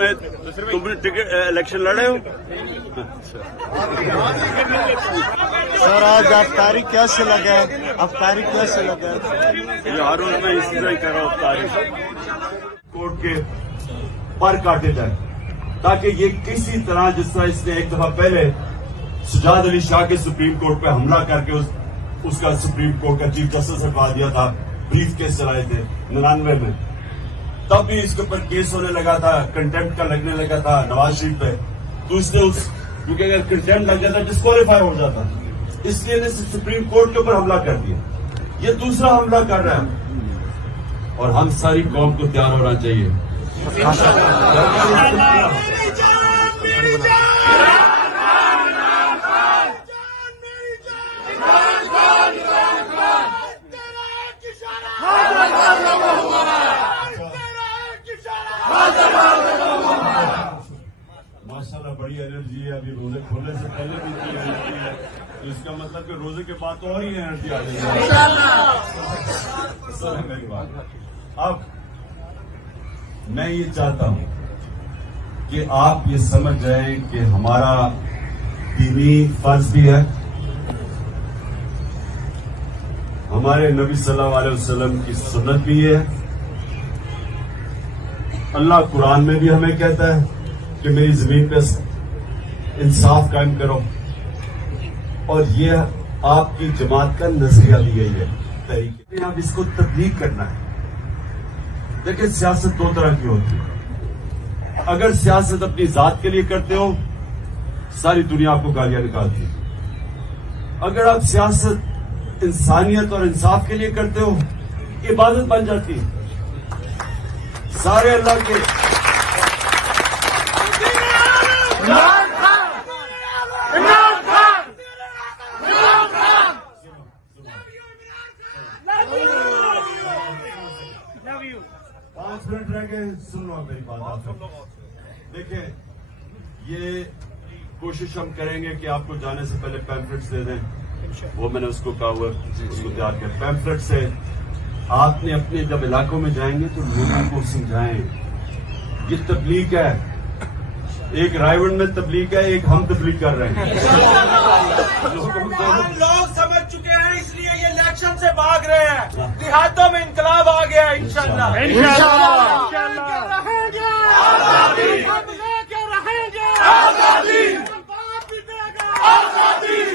में तुमने ticket election लड़े हो? सर आज अफ्तारी कैसे लगा? अफ्तारी कैसे लगा? ये हर रोज मैं इसी तरह कर रहा हूँ अफ्तारी। कोर्ट के पर काटे जाए ताकि ये किसी तरह, जिस तरह इसने एक दफा पहले सुजाद अली शाह के सुप्रीम कोर्ट पे हमला करके उसका सुप्रीम कोर्ट का चीफ जस्टिस हटवा दिया था, ब्रीफ केस चलाए थे 99 में, तब भी इसके ऊपर केस होने लगा था, कंटेम्प्ट का लगने लगा था नवाज शरीफ पे। तो इसने क्योंकि अगर कंटेम्प्ट लग जाता डिस्क्वालीफाई हो जाता, इसलिए ने सुप्रीम कोर्ट के ऊपर हमला कर दिया। ये दूसरा हमला कर रहा है और हम सारी कौम को तैयार होना चाहिए। माशाल्लाह बड़ी एनर्जी है, अभी रोजे खोलने से पहले भी इतनी एनर्जी है, तो इसका मतलब कि रोजे के बाद तो और ही एनर्जी आ जाएगी। मेरी बात, अब मैं ये चाहता हूं कि आप ये समझ जाएं कि हमारा दीनी फर्ज भी है, हमारे नबी सल्लल्लाहु अलैहि वसल्लम की सुन्नत भी है। अल्लाह कुरान में भी हमें कहता है कि मेरी जमीन पे इंसाफ कायम करो, और ये आपकी जमात का नजरिया दी गई है तरीके। आप इसको तब्लीग करना है। देखिए सियासत दो तरह की होती है। अगर सियासत अपनी जात के लिए करते हो, सारी दुनिया आपको गालियां निकालती है। अगर आप सियासत इंसानियत और इंसाफ के लिए करते हो, इबादत बन जाती है। सारे अल्लाह के पांच मिनट रह गए, सुन लो मेरी बात। आप देखिए, ये कोशिश हम करेंगे कि आपको जाने से पहले पैम्फलेट्स दे दें, वो मैंने उसको कहा हुआ, उसको तैयार किया। पैम्फलेट से आपने अपने जब इलाकों में जाएंगे तो लोगों को समझाएं ये तबलीग है। एक रायगढ़ में तबलीग है, एक हम तबलीग कर रहे हैं। हम लोग समझ चुके हैं, इसलिए ये इलेक्शन से भाग रहे हैं। देहातों में इंकलाब आ गया है, इंशाल्लाह रहेंगे, आजादी हम लेके रहेंगे, आजादी बाप भी देगा, आजादी